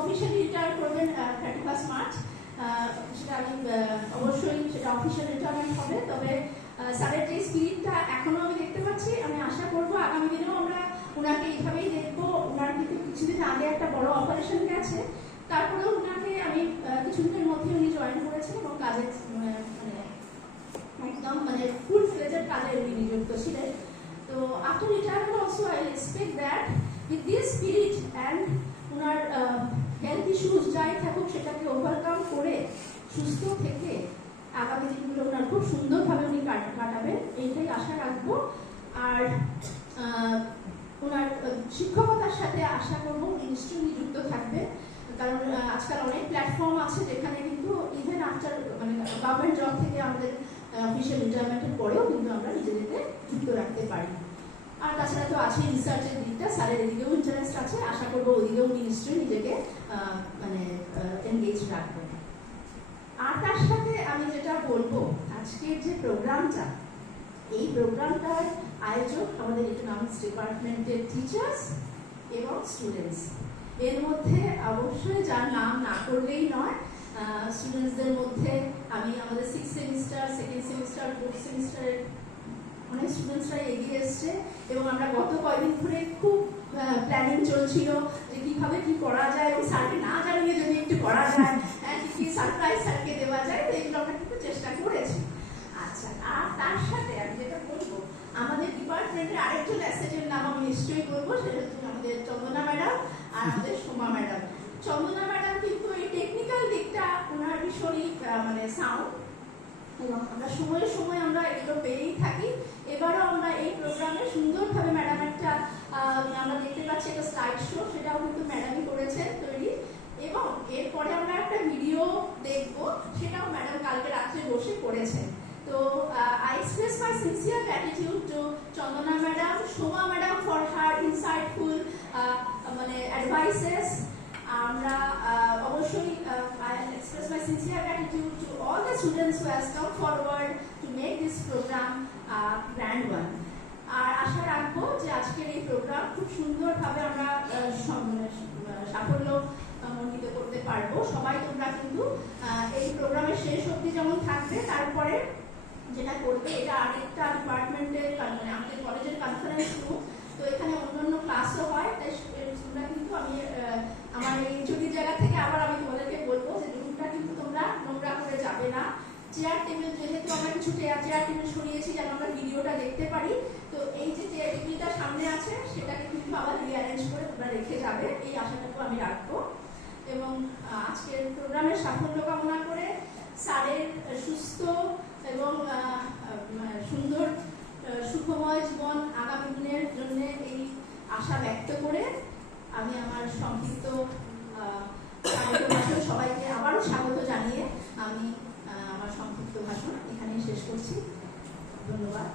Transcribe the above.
Officially retire করবেন 31 March, সেটা আমি অবশ্যই সেটা অফিসিয়াল রিটায়ারমেন্ট হবে। তবে স্যারের যে স্পিরিটটা এখনো আমি দেখতে পাচ্ছি, আমি আশা করবো আগামী দিনেও আমরা ওনাকে এইভাবেই দেখবো। ওনার কিন্তু কিছুদিন আগে একটা বড় অপারেশন গেছে, তারপরেও ওনাকে আমি কিছুদিনের মধ্যে উনি জয়েন করেছেন এবং কাজে একদম ফুল ফ্লেজের কাজে উনি নিযুক্ত ছিলেন। তো after retirement also I expect that with this spirit and owner health issues যাই থাকুক সেটাকে ওভারকাম করে সুস্থ থেকে আগামী দিনগুলো ওনার খুব সুন্দরভাবে উনি কাটাবেন, এইটাই আশা রাখবো। আর ওনার শিক্ষকতার সাথে আশা করবো উনি নিশ্চয়ই নিযুক্ত থাকবে, কারণ আজকাল অনেক প্ল্যাটফর্ম আছে যেখানে কিন্তু ইভেন আফটার গভর্নমেন্ট জব থেকে আমাদের অফিসিয়াল রিটায়ারমেন্টের পরেও কিন্তু আমরা নিজেদেরকে যুক্ত রাখতে পারি। আর তাছাড়া তো আছে রিসার্চের দিকটা, স্যারের এদিকেও ইন্টারেস্ট আছে, আশা করবো ওদিকেও উনি নিশ্চয়ই নিজেকে এনগেজ রাখবেন। আর তার সাথে আমি যেটা বলবো, আজকের যে প্রোগ্রামটা, এই প্রোগ্রামটার আয়োজক আমাদের ইকোনমিক্স ডিপার্টমেন্টের টিচার্স এবং স্টুডেন্টস। এর মধ্যে অবশ্যই যার নাম না করলেই নয়, স্টুডেন্টসদের মধ্যে আমি আমাদের 6th semester, 2nd semester, 4th সেমিস্টারের অনেক স্টুডেন্টসরাই এগিয়ে এসছে এবং আমরা গত কয়েকদিন ধরে খুব প্ল্যানিং চলছিল যে কিভাবে কি করা যায়, এবং স্যারকে না জানিয়ে যদি একটু করা যায়, কি সারপ্রাইজ স্যারকে দেওয়া যায়, তো এগুলো আমরা কিন্তু চেষ্টা করেছি। আচ্ছা, আর তার সাথে আমি যেটা বলবো, আমাদের ডিপার্টমেন্টের আরেকজন অ্যাসেটের নাম আমি নিশ্চয়ই করবো, সেটা হচ্ছে আমাদের চন্দনা ম্যাডাম আর আমাদের সোমা ম্যাডাম। চন্দনা ম্যাডাম কিন্তু এই টেকনিক্যাল দিকটা ওনার ভীষণই সাউন্ড, এবং আমরা সময়ে সময়ে আমরা এগুলো পেয়েই থাকি। এবারও আমরা এই প্রোগ্রামে সুন্দরভাবে ম্যাডাম একটা আমরা দেখতে পাচ্ছি একটা স্লাইড শো, সেটাও কিন্তু ম্যাডামই করেছেন তৈরি, এবং এরপরে আমরা একটা ভিডিও দেখবো, সেটাও ম্যাডাম কালকে রাত্রে বসে করেছেন। তো I express my sincere gratitude to Chandana madam, Shoma madam for her insightful advices. আমরা অবশ্যই I express my sincere gratitude to all the students who has come forward to make this program grand one. আর আশা রাখবো যে আজকের এই programme খুব সুন্দরভাবে আমরা সাফল্য মণ্ডিত করতে পারবো। সবাই তোমরা কিন্তু এই প্রোগ্রামের শেষ অবধি যেমন থাকবে, তারপরে যেটা করবে, এটা আরেকটা ডিপার্টমেন্টের আমাদের কলেজের কনফারেন্স রুম, তো এখানে অন্যান্য ক্লাসও হয়, তাই তোমরা কিন্তু আমি আমার এই ছুটির জায়গা থেকে আবার আমি তোমাদেরকে বলবো যে রুমটা কিন্তু তোমরা নোংরা করে যাবে না। চেয়ার টেবিল, যেহেতু আমরা কিছু চেয়ার টেবিল সরিয়েছি যেন আমরা ভিডিওটা দেখতে পারি, তো এই যে চেয়ার টেবিলটা সামনে আছে সেটাকে কিন্তু আবার রিঅ্যারেঞ্জ করে তোমরা রেখে যাবে, এই আশাটুকু আমি রাখবো। এবং আজকের প্রোগ্রামের সাফল্য কামনা করে স্যারের সুস্থ এবং সুন্দর সুখময় জীবন আগামী দিনের জন্য এই আশা ব্যক্ত করে আমি আমার সংক্ষিপ্ত সবাইকে আবারও স্বাগত জানিয়ে আমি আমার সংক্ষিপ্ত ভাষণ এখানেই শেষ করছি। ধন্যবাদ।